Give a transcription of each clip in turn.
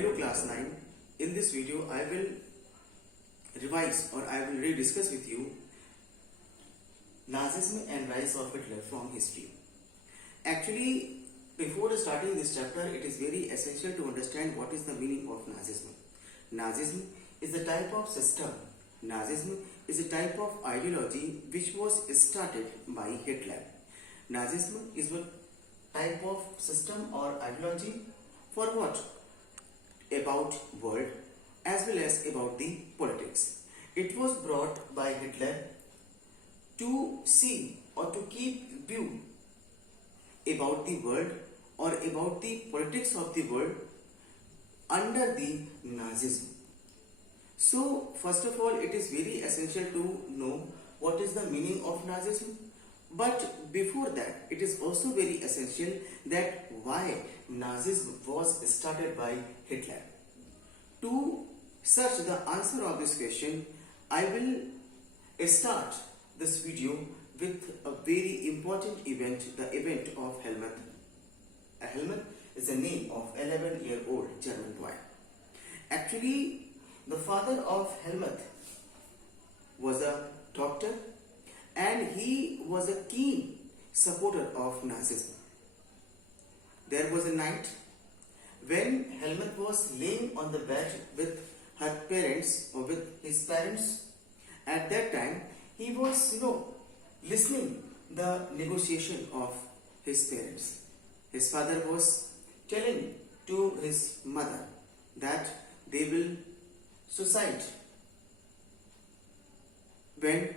Hello class 9. In this video I will revise or I will rediscuss with you Nazism and rise of Hitler from history. Actually, before starting this chapter, it is very essential to understand what is the meaning of Nazism. Nazism is a type of system. Nazism is a type of ideology which was started by Hitler. Nazism is a type of system or ideology for what? About world as well as about the politics. It was brought by Hitler to see or to keep view about the world or about the politics of the world under the Nazism. So first of all, it is very essential to know what is the meaning of Nazism. But before that, it is also very essential that why Nazism was started by Hitler. To search the answer of this question, I will start this video with a very important event, the event of Helmut. Helmut is the name of 11-year-old German boy. Actually, the father of Helmut was a doctor and he was a keen supporter of Nazism. There was a night when Helmut was laying on the bed with her parents or with his parents. At that time, he was, listening the negotiation of his parents. His father was telling to his mother that they will suicide. When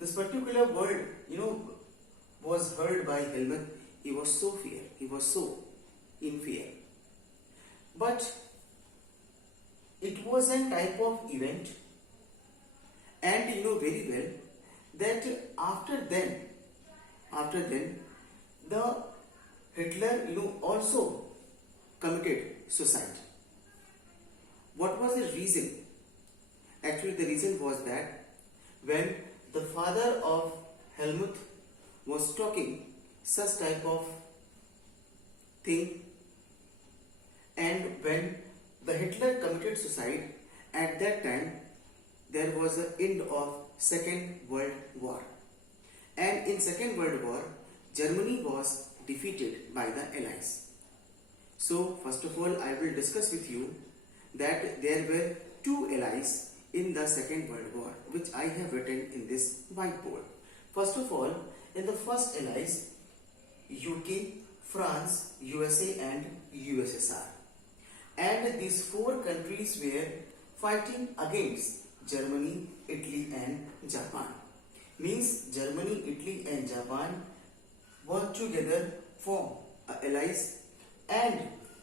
this particular word, was heard by Helmut, he was so in fear. But it was a type of event, and you know very well that after then the Hitler also committed suicide. What was the reason? Actually, the reason was that when the father of Helmut was talking such type of thing, and when the Hitler committed suicide, at that time there was an end of Second World War. And in Second World War, Germany was defeated by the Allies. So first of all, I will discuss with you that there were two allies in the Second World War, which I have written in this whiteboard. First of all, in the first allies, UK, France, USA and USSR. And these four countries were fighting against Germany, Italy and Japan. Means Germany, Italy and Japan worked together form allies, and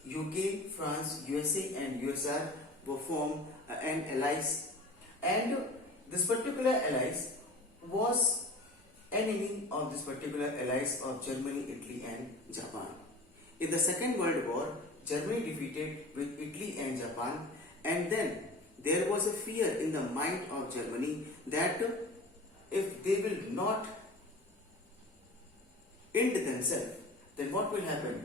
UK, France, USA and USSR were formed an allies, and this particular allies was enemy of this particular allies of Germany, Italy and Japan. In the Second World War, Germany defeated with Italy and Japan, and then there was a fear in the mind of Germany that if they will not end themselves, then what will happen?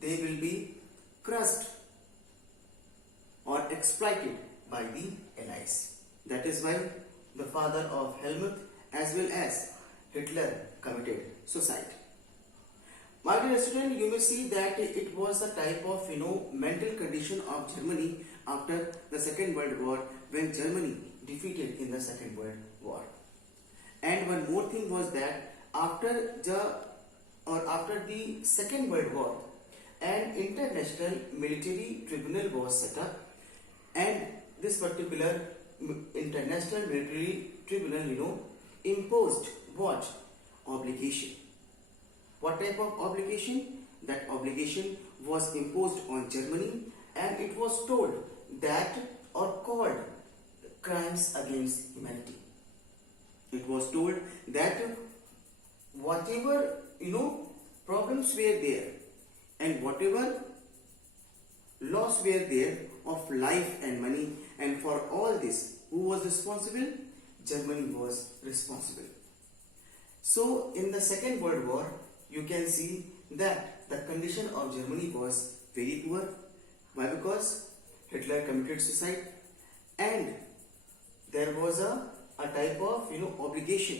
They will be crushed or exploited by the allies. That is why the father of Helmut as well as Hitler committed suicide. My dear student, you may see that it was a type of mental condition of Germany after the Second World War, when Germany defeated in the Second World War. And one more thing was that after the Second World War, an international military tribunal was set up, and this particular international military tribunal imposed what? Obligation. What type of obligation? That obligation was imposed on Germany, and it was told that or called crimes against humanity. It was told that whatever problems were there and whatever loss were there of life and money, and for all this, who was responsible? Germany was responsible. So in the Second World War, you can see that the condition of Germany was very poor. Why? Because Hitler committed suicide, and there was a type of obligation,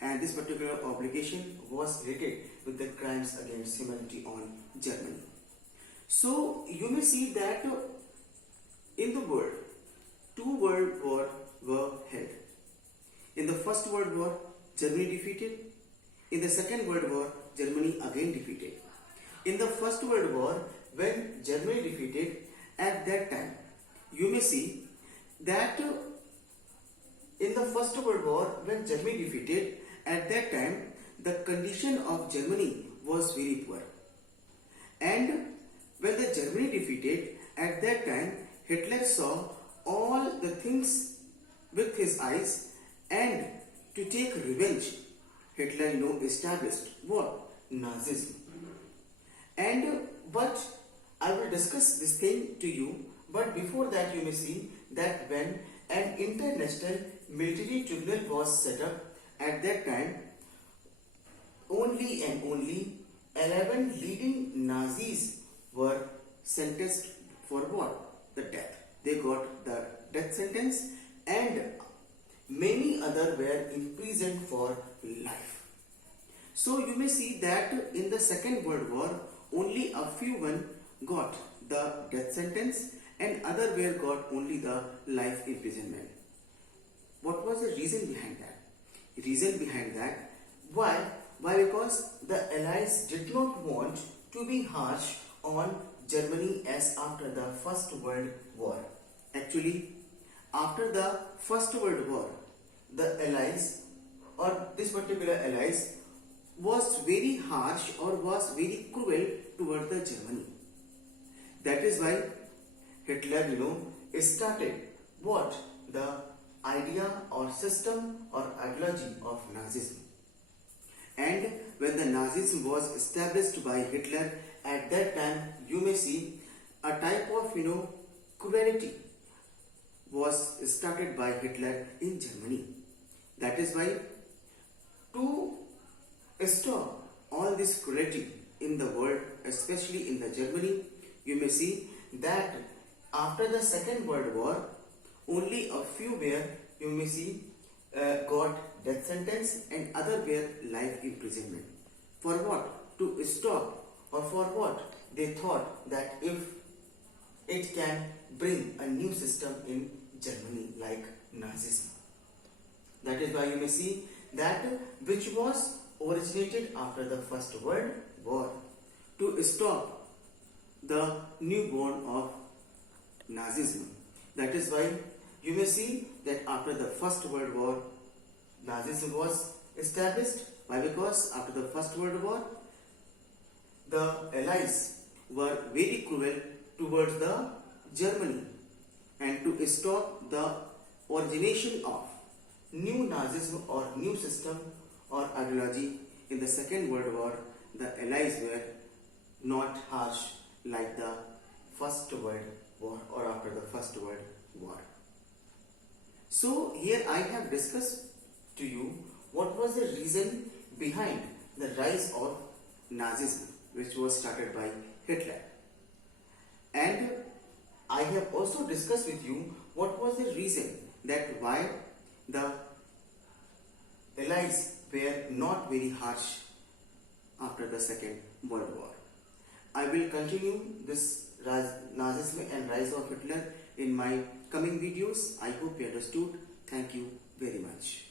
and this particular obligation was related with the crimes against humanity on Germany. So you may see that in the world, two world wars were held. In the First World War, Germany defeated. In the Second World War, Germany again defeated. In the First World War, when Germany defeated, at that time, you may see that in the First World War, when Germany defeated, at that time, the condition of Germany was very poor. And when the Germany defeated, at that time, Hitler saw all the things with his eyes, and to take revenge, Hitler established what? Nazism. And but I will discuss this thing to you, but before that you may see that when an international military tribunal was set up, at that time only and only 11 leading Nazis were sentenced for what? The death. They got the death sentence, and many other were imprisoned for life. So you may see that in the Second World War, only a few one got the death sentence, and other were got only the life imprisonment. What was the reason behind that? The reason behind that, why? Why? Because the Allies did not want to be harsh on Germany as after the First World War. Actually, after the First World War, the Allies, or this particular Allies, was very harsh or was very cruel toward the Germany. That is why Hitler, started what? The idea or system or ideology of Nazism. And when the Nazism was established by Hitler, at that time you may see a type of cruelty was started by Hitler in Germany. That is why, to stop all this cruelty in the world, especially in the Germany, you may see that after the Second World War, only a few were, you may see, got death sentence, and other were life imprisonment. For what? To stop, or for what? They thought that if it can bring a new system in Germany like Nazism. That is why you may see that which was originated after the First World War, to stop the newborn of Nazism. That is why you may see that after the First World War, Nazism was established. Why? Because after the First World War, the Allies were very cruel towards the Germany, and to stop the origination of new Nazism or new system or ideology in the Second World War, the Allies were not harsh like the First World War or after the First World War. So here I have discussed to you what was the reason behind the rise of Nazism, which was started by Hitler. And I have also discussed with you what was the reason that why the Allies were not very harsh after the Second World War. I will continue this Nazism and rise of Hitler in my coming videos. I hope you understood. Thank you very much.